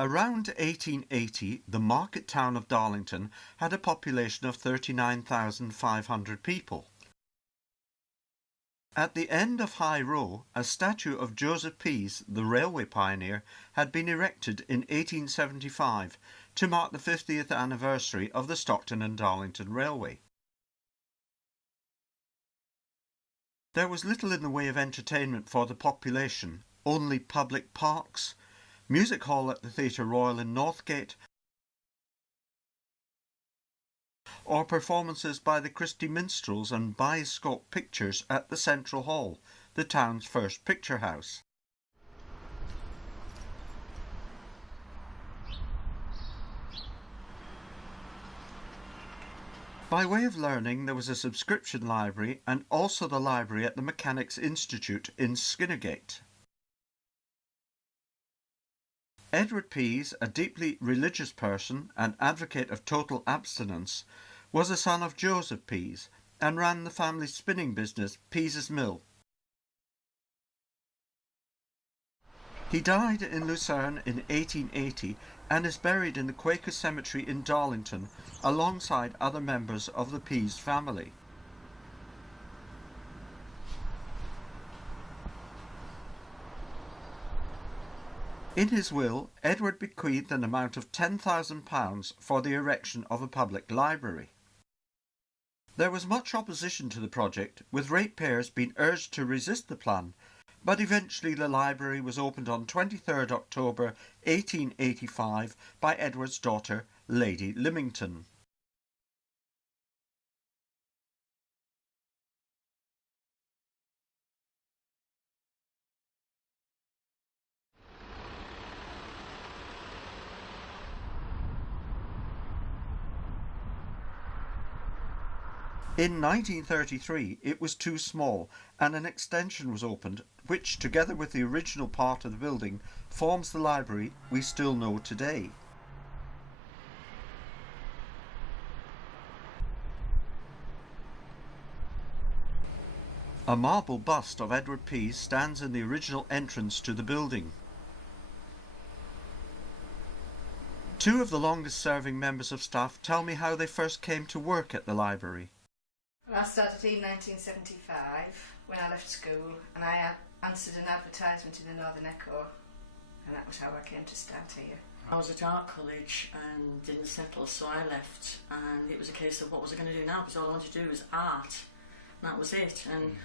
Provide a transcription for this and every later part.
Around 1880, the market town of Darlington had a population of 39,500 people. At the end of High Row, a statue of Joseph Pease, the railway pioneer, had been erected in 1875 to mark the 50th anniversary of the Stockton and Darlington Railway. There was little in the way of entertainment for the population, only public parks, music hall at the Theatre Royal in Northgate, or performances by the Christie Minstrels and Bioscope Pictures at the Central Hall, the town's first picture house. By way of learning, there was a subscription library and also the library at the Mechanics' Institute in Skinnergate. Edward Pease, a deeply religious person and advocate of total abstinence, was a son of Joseph Pease and ran the family spinning business Pease's Mill. He died in Lucerne in 1880 and is buried in the Quaker Cemetery in Darlington alongside other members of the Pease family. In his will, Edward bequeathed an amount of £10,000 for the erection of a public library. There was much opposition to the project, with ratepayers being urged to resist the plan, but eventually the library was opened on 23rd October 1885 by Edward's daughter, Lady Lymington. In 1933 it was too small and an extension was opened which, together with the original part of the building, forms the library we still know today. A marble bust of Edward Pease stands in the original entrance to the building. Two of the longest serving members of staff tell me how they first came to work at the library. Well, I started in 1975 when I left school, and I answered an advertisement in the Northern Echo, and that was how I came to start here. I was at art college and didn't settle, so I left, and it was a case of what was I going to do now, because all I wanted to do was art, and that was it. And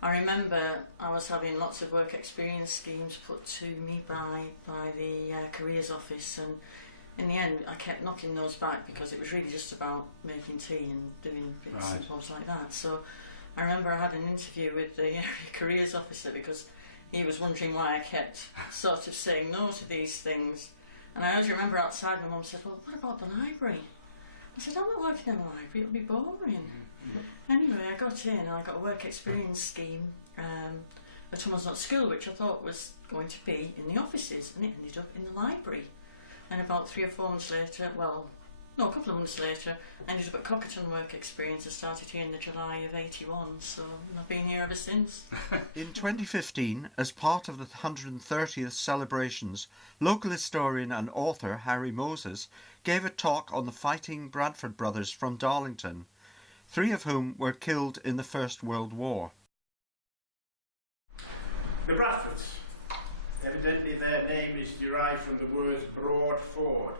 I remember I was having lots of work experience schemes put to me by the careers office, and in the end I kept knocking those back because it was really just about making tea and doing bits and bobs like that. So I remember I had an interview with the area careers officer because he was wondering why I kept sort of saying no to these things. And I always remember outside my mum said, well, what about the library? I said, I'm not working in a library, it'll be boring. Anyway, I got in and I got a work experience scheme at Thomas Knott School, which I thought was going to be in the offices, and it ended up in the library. And about 3 or 4 months later, a couple of months later, I ended up at Cockerton Work Experience. I started here in the July of '81, so I've been here ever since. In 2015, as part of the 130th celebrations, local historian and author Harry Moses gave a talk on the Fighting Bradford brothers from Darlington, 3 of whom were killed in the First World War. The Bradfords. Evidently their name is derived from the word Broadford,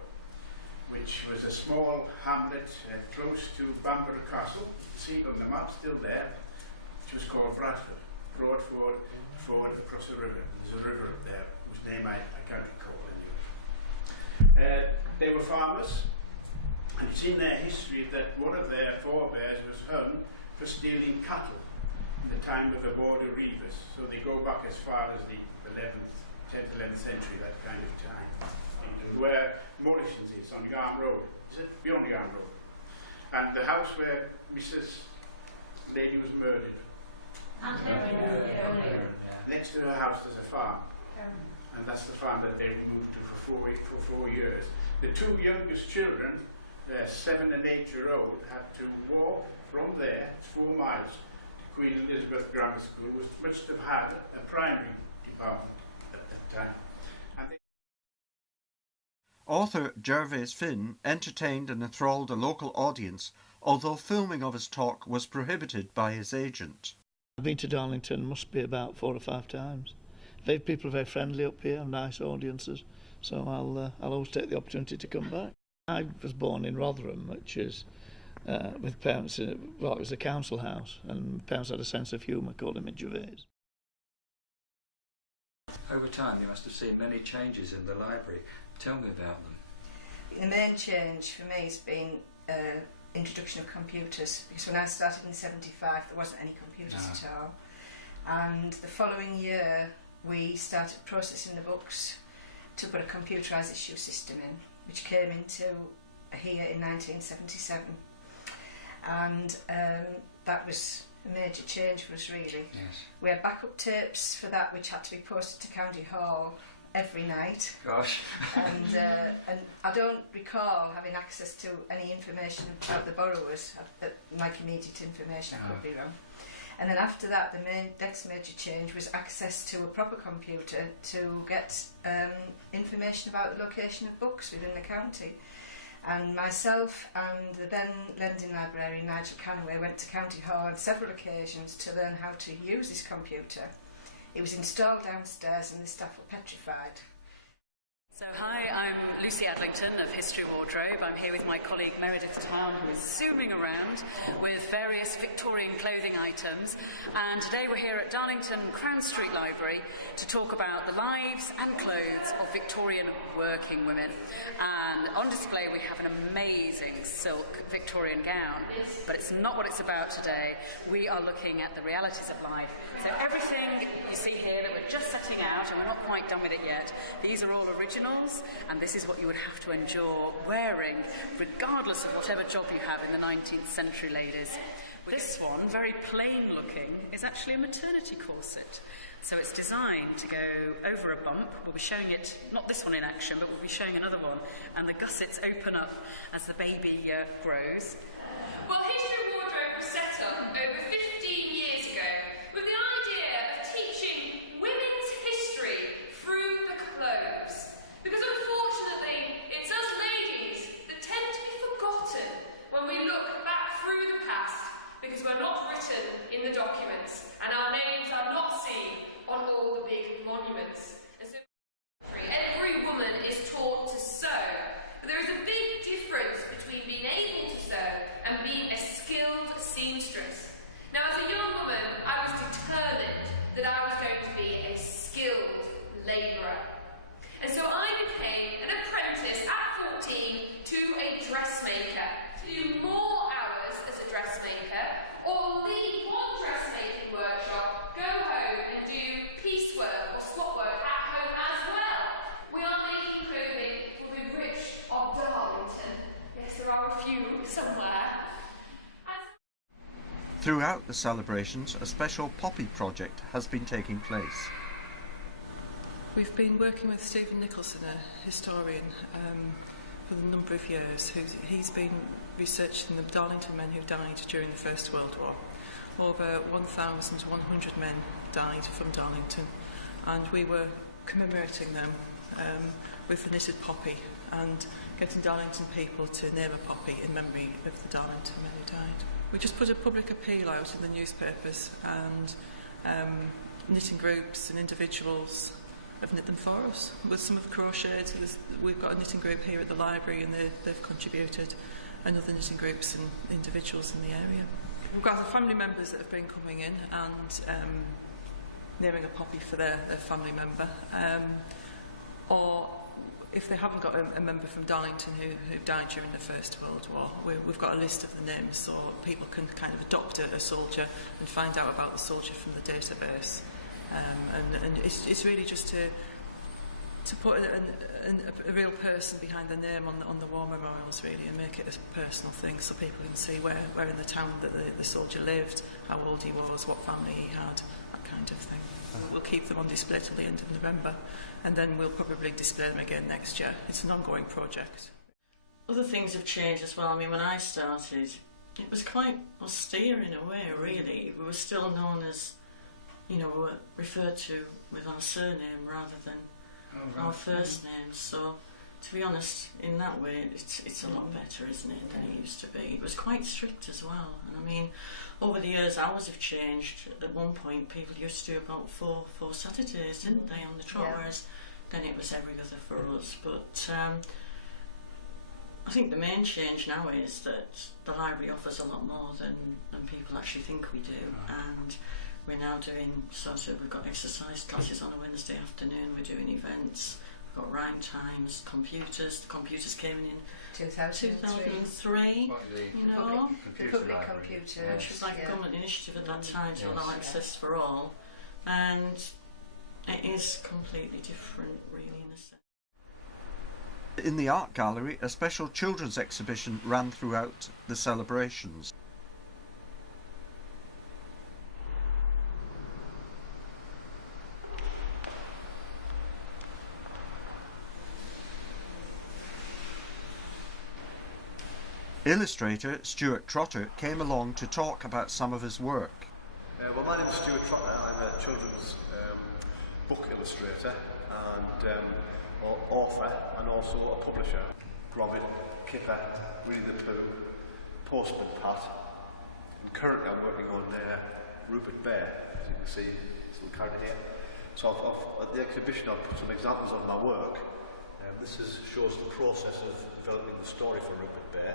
which was a small hamlet close to Bamborough Castle, seen on the map, still there, which was called Bradford. Broadford, ford across a river. There's a river up there, whose name I can't recall anyway. They were farmers, and it's in their history that one of their forebears was hung for stealing cattle in the time of the Border Reivers. So they go back as far as the 10th, 11th century, that kind of time. And where Morrison's is, on Yarn Road. Is it beyond Yarn Road? And the house where Mrs. Lady was murdered. Next to her house there's a farm. And that's the farm that they moved to for 4 years. The 2 youngest children, 7 and 8-year-old, had to walk from there 4 miles to Queen Elizabeth Grammar School, which must have had a primary department at that time. Author Gervase Finn entertained and enthralled a local audience, although filming of his talk was prohibited by his agent. I've been to Darlington, must be about 4 or 5 times. People are very friendly up here, nice audiences, so I'll always take the opportunity to come back. I was born in Rotherham, which is with parents, it was a council house, and parents had a sense of humour, called him Gervase. Over time you must have seen many changes in the library. Tell me about them. The main change for me has been introduction of computers, because when I started in 75 there wasn't any computers at all, and the following year we started processing the books to put a computerised issue system in, which came into here in 1977, and that was a major change for us really. Yes. We had backup tapes for that which had to be posted to County Hall every night. Gosh. and I don't recall having access to any information about the borrowers, like immediate information. I could be wrong. And then after that, the next major change was access to a proper computer to get information about the location of books within the county. And myself and the then lending librarian Nigel Canaway went to County Hall on several occasions to learn how to use this computer. It was installed downstairs and the staff were petrified. So hi, I'm Lucy Adlington of History Wardrobe. I'm here with my colleague Meredith Town, who is zooming around with various Victorian clothing items. And today we're here at Darlington Crown Street Library to talk about the lives and clothes of Victorian working women. And on display we have an amazing silk Victorian gown, but it's not what it's about today. We are looking at the realities of life. So everything you see here that we're just setting out, and we're not quite done with it yet, these are all originals, and this is what you would have to endure wearing, regardless of whatever job you have in the 19th century, ladies. This one, very plain looking, is actually a maternity corset. So it's designed to go over a bump. We'll be showing it, not this one in action, but we'll be showing another one, and the gussets open up as the baby grows. Well, History Wardrobe was set up over 15 years ago with the idea of teaching women's history through the clothes. Because unfortunately, it's us ladies that tend to be forgotten when we look back through the past, because we're not written in the documents and our names are not seen on all the big monuments. And so every woman is taught to sew, but there is a big difference between being able to sew and being a skilled seamstress. Now, as a young woman, I was determined that I was going to be a skilled labourer. And so I became an apprentice at 14 to a dressmaker, to do more hours as a dressmaker, or leave one dressmaking workshop, go home and do piecework or swap work at home as well. We are making clothing for the rich of Darlington. Yes, there are a few somewhere. Throughout the celebrations, a special poppy project has been taking place. We've been working with Stephen Nicholson, a historian, for a number of years. He's been researching the Darlington men who died during the First World War. Over 1,100 men died from Darlington, and we were commemorating them with the knitted poppy and getting Darlington people to name a poppy in memory of the Darlington men who died. We just put a public appeal out in the newspapers, and knitting groups and individuals have knit them for us. With some of the crochets, we've got a knitting group here at the library, and they've contributed, and other knitting groups and individuals in the area. We've got the family members that have been coming in and naming a poppy for their family member, or if they haven't got a member from Darlington who died during the First World War, we've got a list of the names so people can kind of adopt a soldier and find out about the soldier from the database. And it's really just to put a real person behind the name on the war memorials, really, and make it a personal thing so people can see where in the town that the soldier lived, how old he was, what family he had, that kind of thing. We'll keep them on display till the end of November, and then we'll probably display them again next year. It's an ongoing project. Other things have changed as well. I mean, when I started, it was quite austere in a way, really. We were still known as, we were referred to with our surname rather than our first names. So to be honest, in that way, it's a lot better, isn't it, than it used to be. It was quite strict as well. And I mean, over the years, hours have changed. At one point, people used to do about four Saturdays, didn't they, on the trot, whereas then it was every other for us. But I think the main change now is that the library offers a lot more than people actually think we do. And we're now doing we've got exercise classes on a Wednesday afternoon, we're doing events, we've got rhyme times, computers. The computers came in 2003. You know, Public computer. Which was like a government initiative at that time to allow access for all. And it is completely different, really, in a sense. In the art gallery, a special children's exhibition ran throughout the celebrations. Illustrator Stuart Trotter came along to talk about some of his work. Well, my name is Stuart Trotter. I'm a children's book illustrator and author, and also a publisher. Gromit, Kipper, Winnie the Pooh, Postman Pat, and currently I'm working on Rupert Bear, as you can see, still currently here. So at the exhibition I've put some examples of my work. This shows the process of developing the story for Rupert Bear.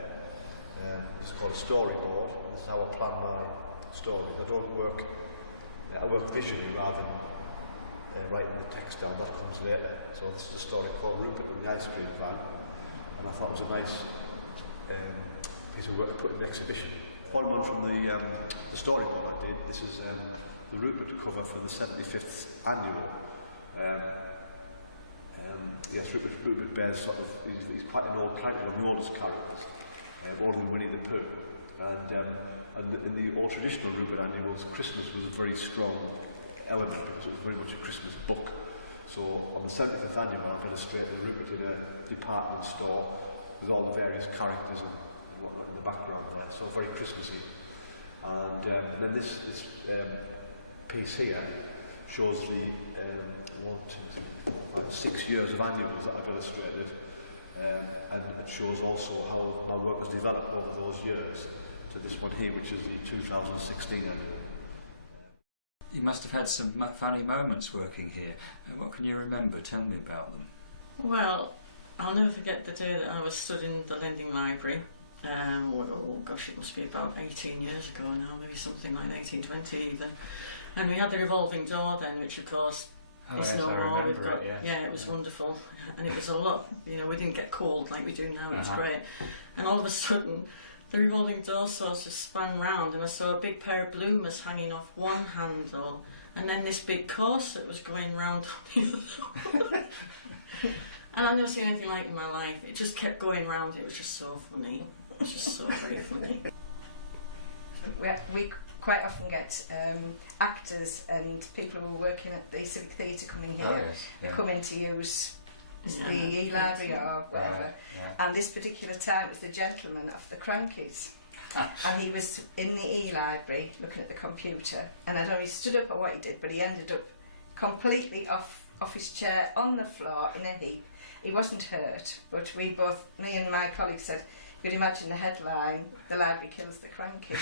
It's called a storyboard. This is how I plan my stories. I work visually rather than writing the text down. That comes later. So this is a story called Rupert and the Ice Cream Van, and I thought it was a nice piece of work to put in the exhibition. Following on from the storyboard I did, this is the Rupert cover for the 75th annual. Yes, Rupert Bear's he's quite an old character, one of the oldest characters. Older than Winnie the Pooh, and in the old traditional Rupert annuals, Christmas was a very strong element because it was very much a Christmas book. So on the 75th annual, I've illustrated Rupert in a department store with all the various characters and whatnot in the background there, so very Christmassy. And then this piece here shows the 6 years of annuals that I've illustrated. And it shows also how my work has developed over those years to this one here, which is the 2016 annual. You must have had some funny moments working here. What can you remember? Tell me about them. Well, I'll never forget the day that I was stood in the Lending Library. Oh gosh, it must be about 18 years ago now, maybe something like 18, 20 even. And we had the revolving door then, which of course is no more. It was wonderful. And it was a lot, you know, we didn't get cold like we do now, it was great. And all of a sudden, the revolving door sort of span round and I saw a big pair of bloomers hanging off one handle, and then this big corset was going round on the other. And I've never seen anything like it in my life. It just kept going round, it was just so funny. It was just so very funny. We quite often get actors and people who are working at the Civic Theatre coming here, coming to use the e-library or whatever. And this particular time it was the gentleman off the Crankies. And he was in the e-library looking at the computer, and I don't know he stood up or what he did, but he ended up completely off his chair on the floor in a heap. He wasn't hurt, but me and my colleague said, you could imagine the headline, "The Library Kills the Cranky."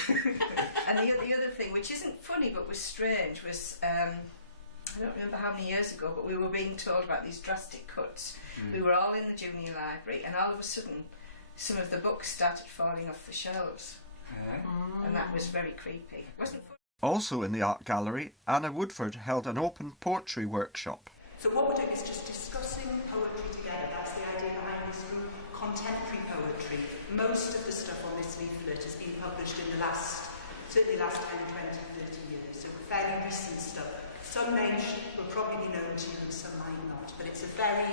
And the other thing, which isn't funny but was strange, was I don't remember how many years ago, but we were being told about these drastic cuts. We were all in the junior library, and all of a sudden some of the books started falling off the shelves. And that was very creepy. It wasn't funny. Also in the art gallery, Anna Woodford held an open poetry workshop. So what we're doing is just discussing poetry together. That's the idea behind this group, contemporary poetry. Most of the stuff on this leaflet has been published in certainly the last 10, 20, 30 years. So fairly recent stuff. Some names will probably be known to you and some might not, but it's a very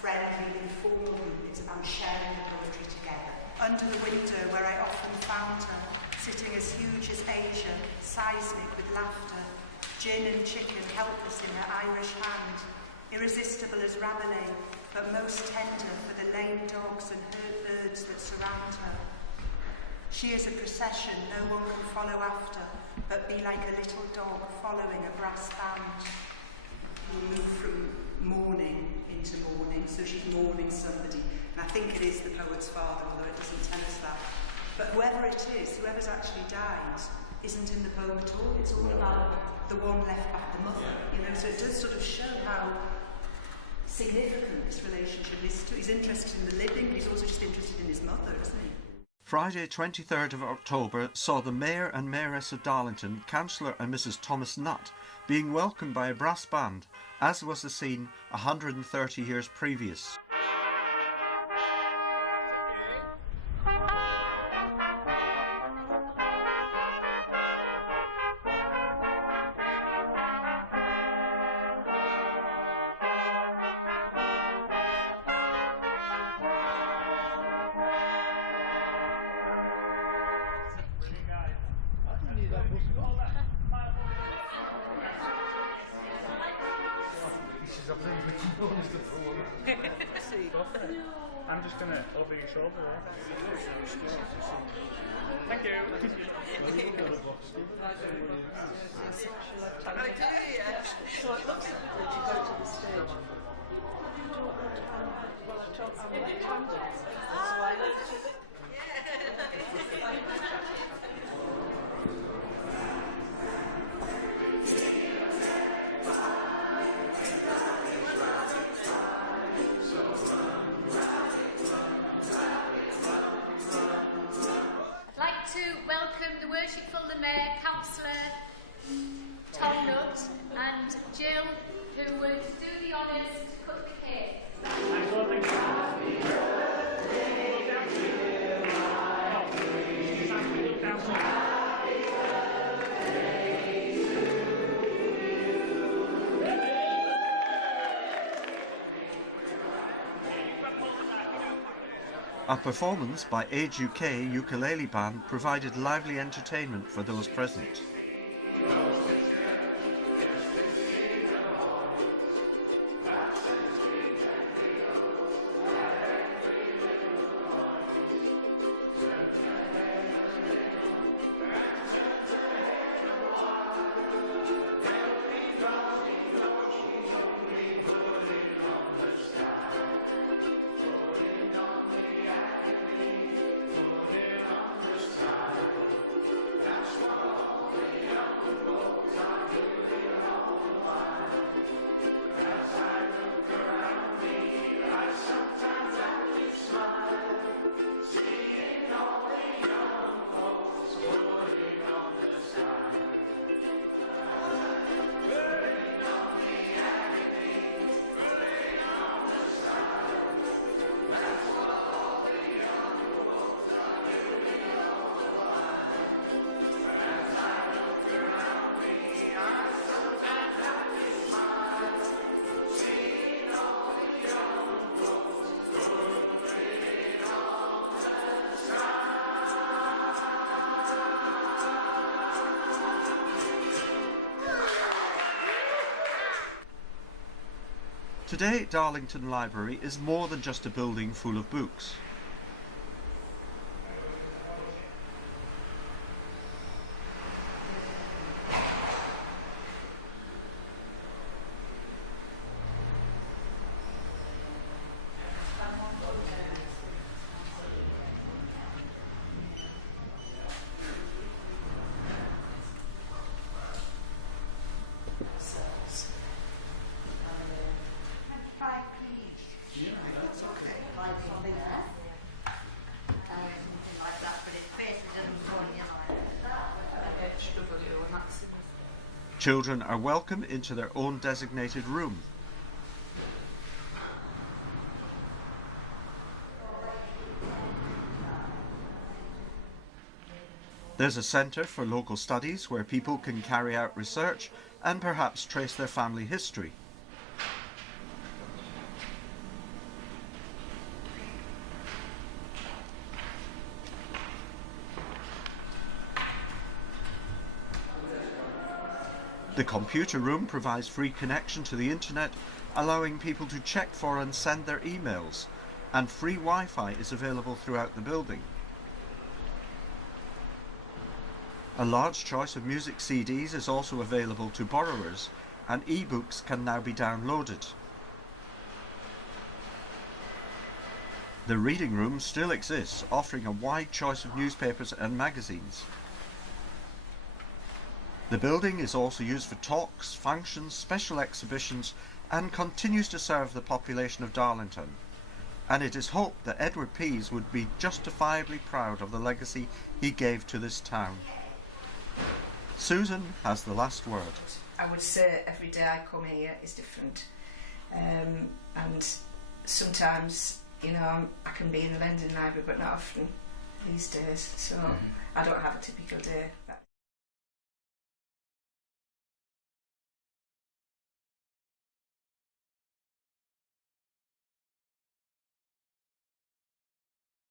friendly, informal group. It's about sharing the poetry together. Under the window where I often found her, sitting as huge as Asia, seismic with laughter, gin and chicken helpless in her Irish hand, irresistible as Rabelais, but most tender for the lame dogs and hurt birds that surround her. She is a procession no one can follow after, but be like a little dog following a brass band. We move from mourning into mourning, so she's mourning somebody. And I think it is the poet's father, although it doesn't tell us that. But whoever it is, whoever's actually died, isn't in the poem at all. It's all about the one left back, the mother. You know, so it does sort of show how significant this relationship is to. He's interested in the living, but he's also just interested in his mother, isn't he? Friday 23rd of October saw the Mayor and Mayoress of Darlington, Councillor and Mrs Thomas Nutt, being welcomed by a brass band, as was the scene 130 years previous. I'm just gonna over your shoulder there. Thank you. So it looks like when you go to the stage. I'd like to welcome the Worshipful the Mayor, Councillor Tom Nutt and Jill, who would do the honours to cut the cake. A performance by Age UK Ukulele Band provided lively entertainment for those present. Today, Darlington Library is more than just a building full of books. Children are welcome into their own designated room. There's a centre for local studies where people can carry out research and perhaps trace their family history. The computer room provides free connection to the internet, allowing people to check for and send their emails, and free Wi-Fi is available throughout the building. A large choice of music CDs is also available to borrowers, and e-books can now be downloaded. The reading room still exists, offering a wide choice of newspapers and magazines. The building is also used for talks, functions, special exhibitions, and continues to serve the population of Darlington. And it is hoped that Edward Pease would be justifiably proud of the legacy he gave to this town. Susan has the last word. I would say every day I come here is different, and sometimes, you know, I can be in the Lending Library, but not often these days, so I don't have a typical day.